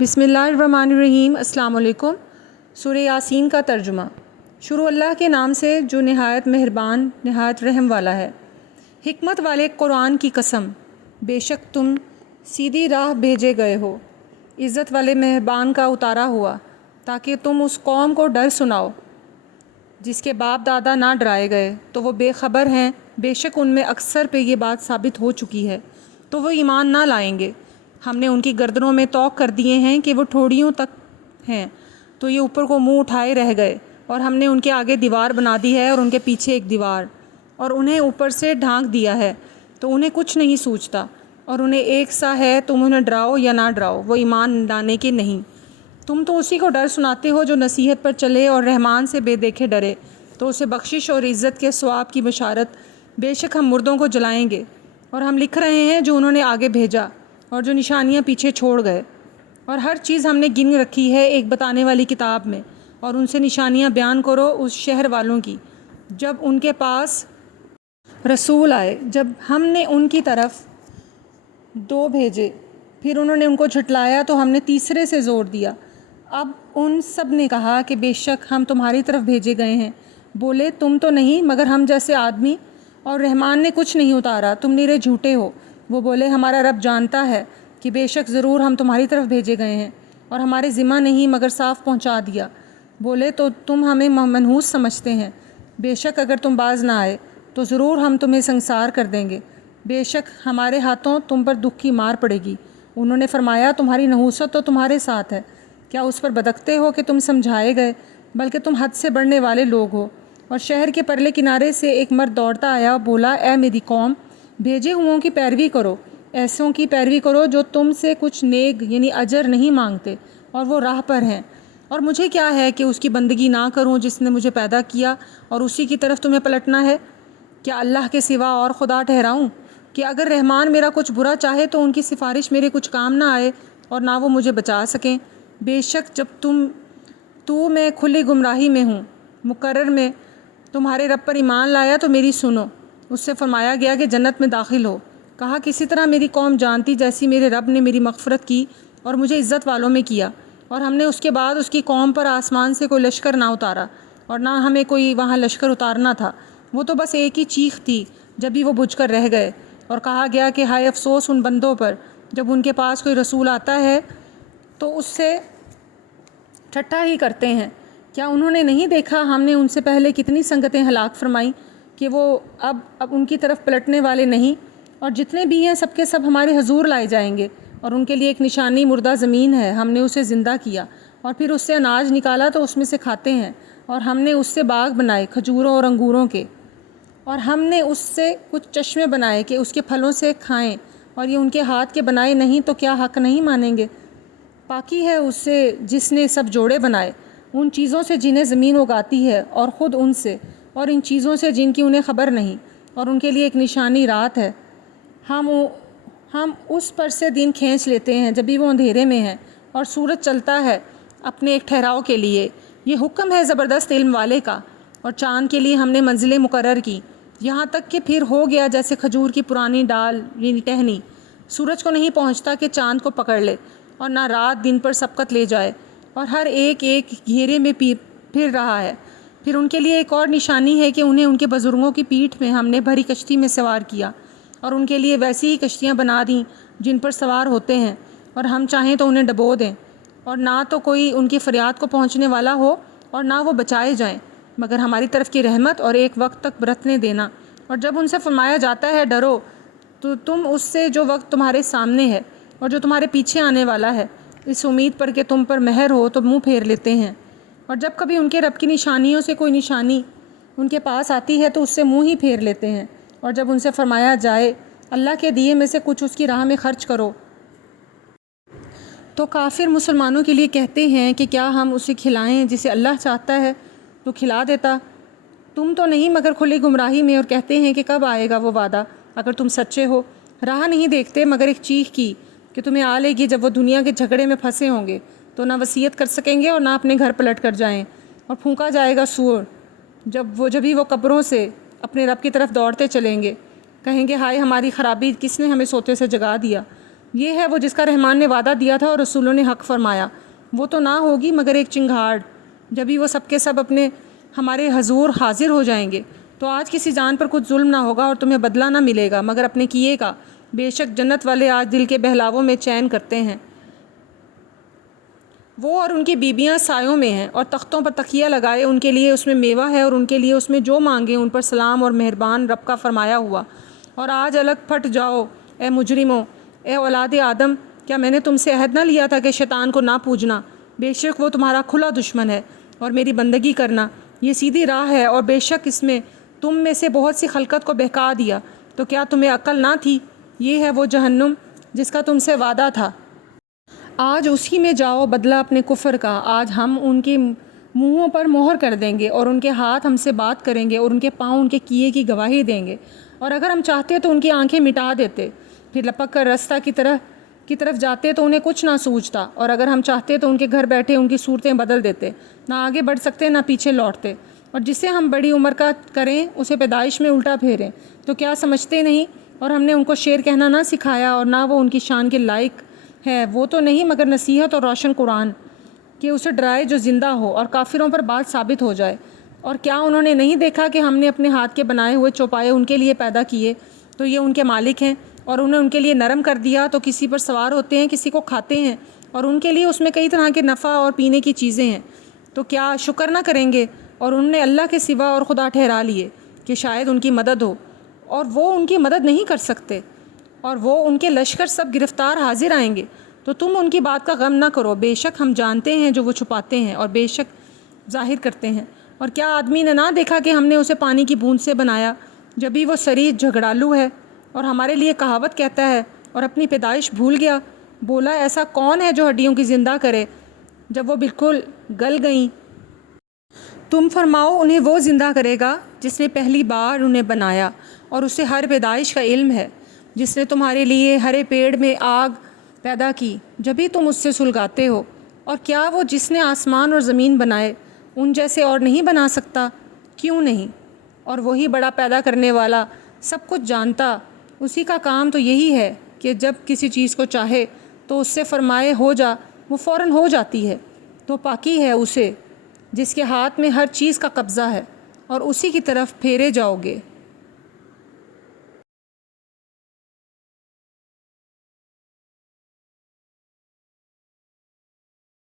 بسم اللہ الرحمن الرحیم۔ السلام علیکم۔ سورہ یاسین کا ترجمہ۔ شروع اللہ کے نام سے جو نہایت مہربان نہایت رحم والا ہے۔ حکمت والے قرآن کی قسم، بے شک تم سیدھی راہ بھیجے گئے ہو، عزت والے مہربان کا اتارا ہوا، تاکہ تم اس قوم کو ڈر سناؤ جس کے باپ دادا نہ ڈرائے گئے تو وہ بے خبر ہیں۔ بے شک ان میں اکثر پہ یہ بات ثابت ہو چکی ہے تو وہ ایمان نہ لائیں گے۔ ہم نے ان کی گردنوں میں طوق کر دیے ہیں کہ وہ ٹھوڑیوں تک ہیں، تو یہ اوپر کو منہ اٹھائے رہ گئے، اور ہم نے ان کے آگے دیوار بنا دی ہے اور ان کے پیچھے ایک دیوار، اور انہیں اوپر سے ڈھانک دیا ہے تو انہیں کچھ نہیں سوچتا، اور انہیں ایک سا ہے تم انہیں ڈراؤ یا نہ ڈراؤ، وہ ایمان لانے کے نہیں۔ تم تو اسی کو ڈر سناتے ہو جو نصیحت پر چلے اور رحمان سے بے دیکھے ڈرے، تو اسے بخشش اور عزت کے ثواب کی بشارت۔ بے شک ہم مردوں کو جلائیں گے، اور ہم لکھ رہے ہیں جو انہوں نے آگے بھیجا اور جو نشانیاں پیچھے چھوڑ گئے، اور ہر چیز ہم نے گن رکھی ہے ایک بتانے والی کتاب میں، اور ان سے نشانیاں بیان کرو اس شہر والوں کی جب ان کے پاس رسول آئے، جب ہم نے ان کی طرف 2 بھیجے، پھر انہوں نے ان کو جھٹلایا تو ہم نے تیسرے سے زور دیا۔ اب ان سب نے کہا کہ بے شک ہم تمہاری طرف بھیجے گئے ہیں۔ بولے تم تو نہیں مگر ہم جیسے آدمی، اور رحمان نے کچھ نہیں اتارا، تم نرے جھوٹے ہو۔ وہ بولے ہمارا رب جانتا ہے کہ بے شک ضرور ہم تمہاری طرف بھیجے گئے ہیں، اور ہمارے ذمہ نہیں مگر صاف پہنچا دیا۔ بولے تو تم ہمیں منحوس سمجھتے ہیں، بے شک اگر تم باز نہ آئے تو ضرور ہم تمہیں سنسار کر دیں گے، بے شک ہمارے ہاتھوں تم پر دکھ کی مار پڑے گی۔ انہوں نے فرمایا تمہاری نحوست تو تمہارے ساتھ ہے، کیا اس پر بدکتے ہو کہ تم سمجھائے گئے؟ بلکہ تم حد سے بڑھنے والے لوگ ہو۔ اور شہر کے پرلے کنارے سے ایک مرد دوڑتا آیا، بولا اے میری قوم، بھیجے ہوں کی پیروی کرو، ایسوں کی پیروی کرو جو تم سے کچھ نیک یعنی اجر نہیں مانگتے اور وہ راہ پر ہیں، اور مجھے کیا ہے کہ اس کی بندگی نہ کروں جس نے مجھے پیدا کیا اور اسی کی طرف تمہیں پلٹنا ہے؟ کیا اللہ کے سوا اور خدا ٹھہراؤں کہ اگر رحمان میرا کچھ برا چاہے تو ان کی سفارش میرے کچھ کام نہ آئے اور نہ وہ مجھے بچا سکیں؟ بے شک جب میں کھلی گمراہی میں ہوں، مقرر میں تمہارے رب پر ایمان لایا تو میری سنو۔ اس سے فرمایا گیا کہ جنت میں داخل ہو۔ کہا کسی طرح میری قوم جانتی جیسی میرے رب نے میری مغفرت کی اور مجھے عزت والوں میں کیا، اور ہم نے اس کے بعد اس کی قوم پر آسمان سے کوئی لشکر نہ اتارا اور نہ ہمیں کوئی وہاں لشکر اتارنا تھا، وہ تو بس ایک ہی چیخ تھی جب بھی وہ بجھ کر رہ گئے۔ اور کہا گیا کہ ہائے افسوس ان بندوں پر جب ان کے پاس کوئی رسول آتا ہے تو اس سے ٹھٹھا ہی کرتے ہیں۔ کیا انہوں نے نہیں دیکھا ہم نے ان سے پہلے کتنی سنگتیں ہلاک فرمائیں کہ وہ اب ان کی طرف پلٹنے والے نہیں؟ اور جتنے بھی ہیں سب کے سب ہمارے حضور لائے جائیں گے، اور ان کے لیے ایک نشانی مردہ زمین ہے، ہم نے اسے زندہ کیا اور پھر اس سے اناج نکالا تو اس میں سے کھاتے ہیں، اور ہم نے اس سے باغ بنائے کھجوروں اور انگوروں کے، اور ہم نے اس سے کچھ چشمے بنائے کہ اس کے پھلوں سے کھائیں، اور یہ ان کے ہاتھ کے بنائے نہیں تو کیا حق نہیں مانیں گے؟ پاکی ہے اس سے جس نے سب جوڑے بنائے، ان چیزوں سے جنہیں زمین اگاتی ہے اور خود ان سے، اور ان چیزوں سے جن کی انہیں خبر نہیں، اور ان کے لیے ایک نشانی رات ہے۔ ہم اس پر سے دن کھینچ لیتے ہیں جب بھی وہ اندھیرے میں ہے، اور سورج چلتا ہے اپنے ایک ٹھہراؤ کے لیے۔ یہ حکم ہے زبردست علم والے کا۔ اور چاند کے لیے ہم نے منزلیں مقرر کی، یہاں تک کہ پھر ہو گیا جیسے کھجور کی پرانی ڈال یعنی ٹہنی، سورج کو نہیں پہنچتا کہ چاند کو پکڑ لے، اور نہ رات دن پر سبقت لے جائے، اور ہر ایک گھیرے میں پھر رہا ہے۔ پھر ان کے لیے ایک اور نشانی ہے کہ انہیں ان کے بزرگوں کی پیٹھ میں ہم نے بھری کشتی میں سوار کیا، اور ان کے لیے ویسی ہی کشتیاں بنا دیں جن پر سوار ہوتے ہیں، اور ہم چاہیں تو انہیں ڈبو دیں، اور نہ تو کوئی ان کی فریاد کو پہنچنے والا ہو اور نہ وہ بچائے جائیں مگر ہماری طرف کی رحمت اور ایک وقت تک برتنے دینا۔ اور جب ان سے فرمایا جاتا ہے ڈرو تو تم اس سے جو وقت تمہارے سامنے ہے اور جو تمہارے پیچھے آنے والا ہے، اس امید پر کہ تم پر مہر ہو تو منہ پھیر لیتے ہیں۔ اور جب کبھی ان کے رب کی نشانیوں سے کوئی نشانی ان کے پاس آتی ہے تو اس سے منہ ہی پھیر لیتے ہیں۔ اور جب ان سے فرمایا جائے اللہ کے دیے میں سے کچھ اس کی راہ میں خرچ کرو تو کافر مسلمانوں کے لیے کہتے ہیں کہ کیا ہم اسے کھلائیں جسے اللہ چاہتا ہے تو کھلا دیتا۔ تم تو نہیں مگر کھلی گمراہی میں، اور کہتے ہیں کہ کب آئے گا وہ وعدہ اگر تم سچے ہو۔ راہ نہیں دیکھتے مگر ایک چیخ کی کہ تمہیں آ لے گی جب وہ دنیا کے جھگڑے میں پھنسے ہوں گے تو نہ وصیت کر سکیں گے اور نہ اپنے گھر پلٹ کر جائیں، اور پھونکا جائے گا سور جبھی وہ قبروں سے اپنے رب کی طرف دوڑتے چلیں گے، کہیں گے ہائے ہماری خرابی، کس نے ہمیں سوتے سے جگا دیا؟ یہ ہے وہ جس کا رحمان نے وعدہ دیا تھا اور رسولوں نے حق فرمایا، وہ تو نہ ہوگی مگر ایک چنگھاڑ، جبھی وہ سب کے سب اپنے ہمارے حضور حاضر ہو جائیں گے۔ تو آج کسی جان پر کچھ ظلم نہ ہوگا اور تمہیں بدلہ نہ ملے گا مگر اپنے کیے کا۔ بے شک جنت والے آج دل کے بہلاووں میں چین کرتے ہیں، وہ اور ان کی بیبیاں سایوں میں ہیں، اور تختوں پر تکیہ لگائے ان کے لیے اس میں میوہ ہے، اور ان کے لیے اس میں جو مانگے ان پر سلام اور مہربان رب کا فرمایا ہوا۔ اور آج الگ پھٹ جاؤ اے مجرموں، اے اولاد آدم، کیا میں نے تم سے عہد نہ لیا تھا کہ شیطان کو نہ پوجنا؟ بے شک وہ تمہارا کھلا دشمن ہے، اور میری بندگی کرنا یہ سیدھی راہ ہے، اور بے شک اس میں تم میں سے بہت سی خلقت کو بہکا دیا، تو کیا تمہیں عقل نہ تھی؟ یہ ہے وہ جہنم جس کا تم سے وعدہ تھا، آج اسی میں جاؤ بدلہ اپنے کفر کا۔ آج ہم ان کے منہوں پر مہر کر دیں گے، اور ان کے ہاتھ ہم سے بات کریں گے، اور ان کے پاؤں ان کے کیے کی گواہی دیں گے، اور اگر ہم چاہتے تو ان کی آنکھیں مٹا دیتے، پھر لپک کر رستہ کی طرف جاتے تو انہیں کچھ نہ سوچتا، اور اگر ہم چاہتے تو ان کے گھر بیٹھے ان کی صورتیں بدل دیتے، نہ آگے بڑھ سکتے نہ پیچھے لوٹتے۔ اور جسے ہم بڑی عمر کا کریں اسے پیدائش میں الٹا پھیریں، تو کیا سمجھتے نہیں؟ اور ہم نے ان کو شعر کہنا نہ سکھایا، اور نہ وہ ان کی شان کے لائق ہے، وہ تو نہیں مگر نصیحت اور روشن قرآن، کہ اسے ڈرائے جو زندہ ہو اور کافروں پر بات ثابت ہو جائے۔ اور کیا انہوں نے نہیں دیکھا کہ ہم نے اپنے ہاتھ کے بنائے ہوئے چوپائے ان کے لیے پیدا کیے، تو یہ ان کے مالک ہیں، اور انہیں ان کے لیے نرم کر دیا تو کسی پر سوار ہوتے ہیں کسی کو کھاتے ہیں، اور ان کے لیے اس میں کئی طرح کے نفع اور پینے کی چیزیں ہیں، تو کیا شکر نہ کریں گے؟ اور انہوں نے اللہ کے سوا اور خدا ٹھہرا لیے کہ شاید ان کی مدد ہو، اور وہ ان کی مدد نہیں کر سکتے، اور وہ ان کے لشکر سب گرفتار حاضر آئیں گے، تو تم ان کی بات کا غم نہ کرو، بے شک ہم جانتے ہیں جو وہ چھپاتے ہیں اور بے شک ظاہر کرتے ہیں۔ اور کیا آدمی نے نہ دیکھا کہ ہم نے اسے پانی کی بوند سے بنایا، جبھی وہ سری جھگڑالو ہے اور ہمارے لیے کہاوت کہتا ہے، اور اپنی پیدائش بھول گیا؟ بولا ایسا کون ہے جو ہڈیوں کی زندہ کرے جب وہ بالکل گل گئیں؟ تم فرماؤ انہیں وہ زندہ کرے گا جس نے پہلی بار انہیں بنایا، اور اسے ہر پیدائش کا علم ہے، جس نے تمہارے لیے ہرے پیڑ میں آگ پیدا کی جبھی تم اس سے سلگاتے ہو۔ اور کیا وہ جس نے آسمان اور زمین بنائے ان جیسے اور نہیں بنا سکتا؟ کیوں نہیں؟ اور وہی بڑا پیدا کرنے والا، سب کچھ جانتا، اسی کا کام تو یہی ہے کہ جب کسی چیز کو چاہے تو اس سے فرمائے ہو جا، وہ فوراً ہو جاتی ہے۔ تو پاکی ہے اسے جس کے ہاتھ میں ہر چیز کا قبضہ ہے، اور اسی کی طرف پھیرے جاؤ گے۔